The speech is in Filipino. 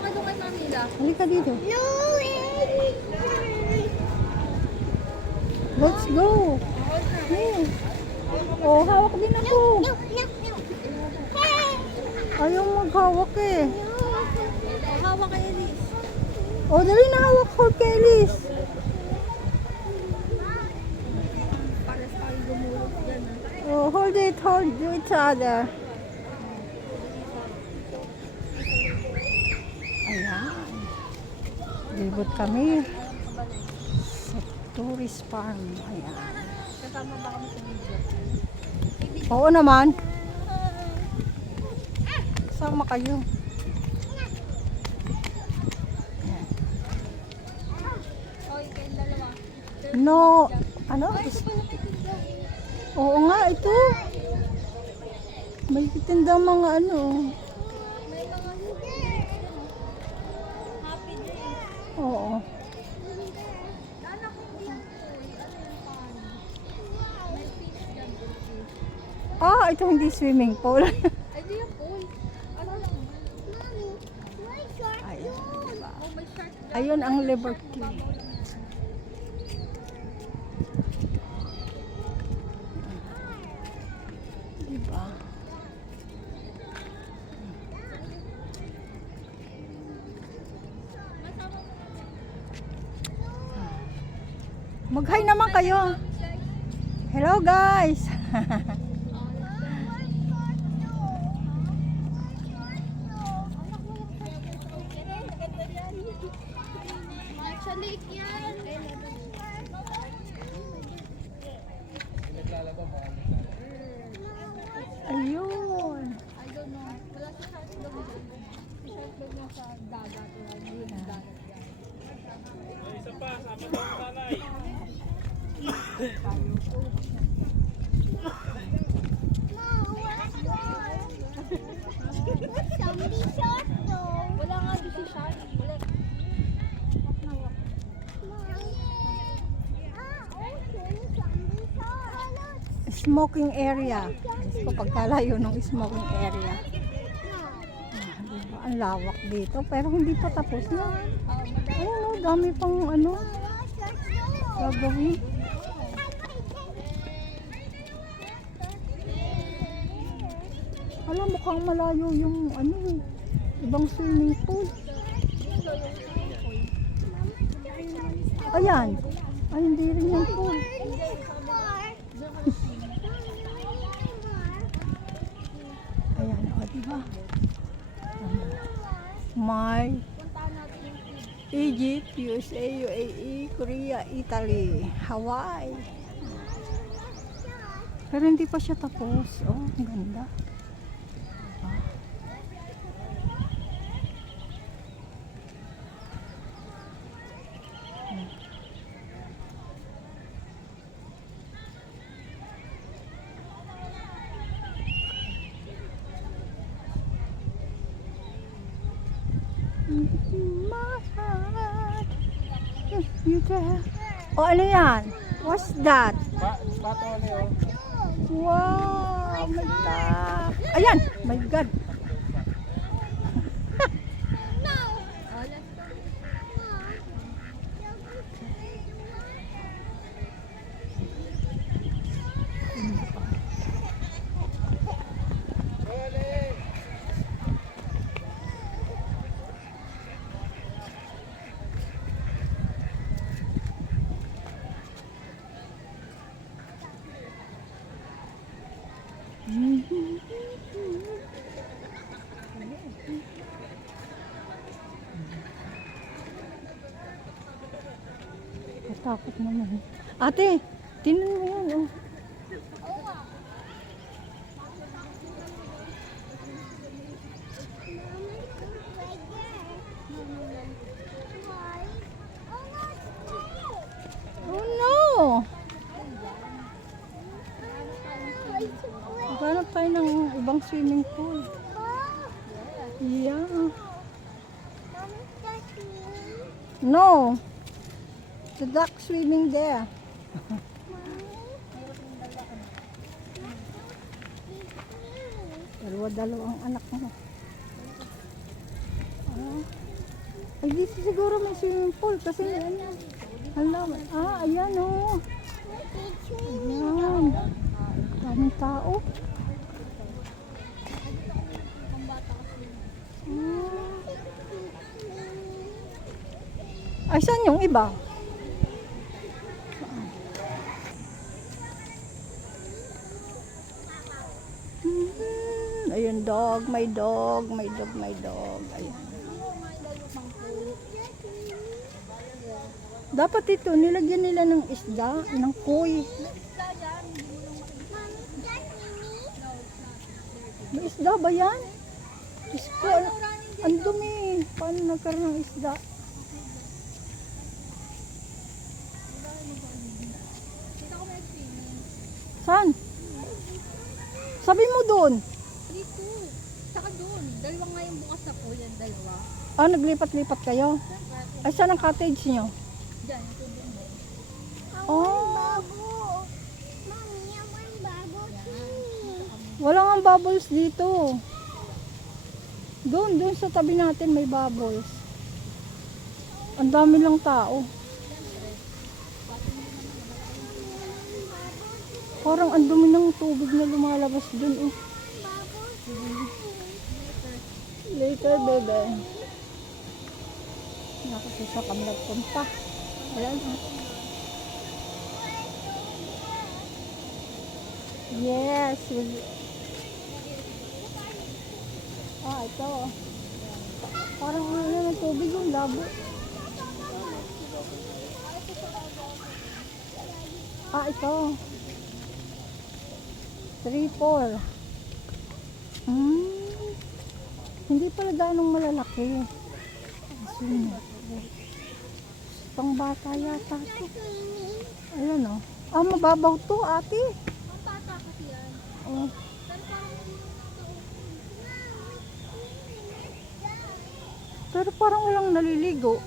ka doon kay Manila. Halika dito. No way! Let's go. Yeah. Oh, hawak din ako. No, no, no. Hey! Ayaw maghawak eh. Hawa kay Elise. Oh, dali na hawak ko kay Elise. Para sa tayo gumulog dyan. Oh, hold each other. Ayan. Libot kami sa tourist farm. Ayan. Kasama ba kami sa video? Oo naman. Sama kayo. Oy, kayong dalawa. No. Ano? Oo nga, ito. May titinda mga ano. May mga happy day. Oo. Anak ko dito. Ano yung pan? May fish dyan. Fish. Ah, ito hindi swimming pool. Ay, di yung pool. Ano lang? Mommy, why shark Ayan. Oh, may shark dyan. Ayun ang Liberty. Diba? Mag-hi naman kayo. Hello guys. Sa lake yan. Ayun. I don't know. Wala si shark dog dyan. Si shark dog nasa dagat. Wala yung dagat yan. Zombie shark though. Wala nga doon si shark. Wala. Walk na walk. Ocean zombie shark. Smoking area. Gusto ko pagkalayo ng smoking area. Diba? Ang lawak dito. Pero hindi pa tapos na. Ayun o, dami pang ano. Gagawin. Alam, mukhang malayo yung ano, ibang swimming pool. Ayan. Ay, hindi rin yung pool. Ayan, o, diba? May Egypt, USA, UAE, Korea, Italy, Hawaii. Pero hindi pa siya tapos. Oh, ang ganda. Diba? My heart. You can. Oh, ano yan? What's that? Patole oh. Wow, my God. Ayan, my God. Takot naman. Ate, tinan mo yan, oh. Oh no! Maghanap tayo ng ibang swimming pool. Yeah. No. The duck swimming there. Dalawa-dalawang anak mo. Ah. Ay, dito siguro may swimming pool kasi ano. Hala, ayan oh. Ayan. Daming tao. Ay, saan yung iba? Ayun, dog, may dog, may dog, may dog. Ayun. Dapat ito, nilagyan nila ng isda, ng koi. May isda ba yan? Diyos ko, ang dumi. Paano nagkaroon ng isda? Saan? Sabi mo doon. Dito. Saka doon. Dalawa nga yung bukas na pool. Yan, dalawa. Naglipat-lipat kayo? Ay, saan ang cottage nyo? Diyan, yung tubig mo. Oh, Babo. Mami, I want bubble tea. wala nga bubbles dito. Doon sa tabi natin may bubbles. Ang dami lang tao. Parang ang dumi ng tubig na lumalabas dun eh. Later, bebe. Nakasisa kami nagpunta. Ayan. Yes. Ito. Parang ano ng tubig yung labo. Ito. 3-4. Hindi pala ganong malalaki. Asin. Pang bata yata to. Ayan o. Mababaw to, ate. Ang bata kasi yan. Oh. Pero parang Pero parang walang naliligo.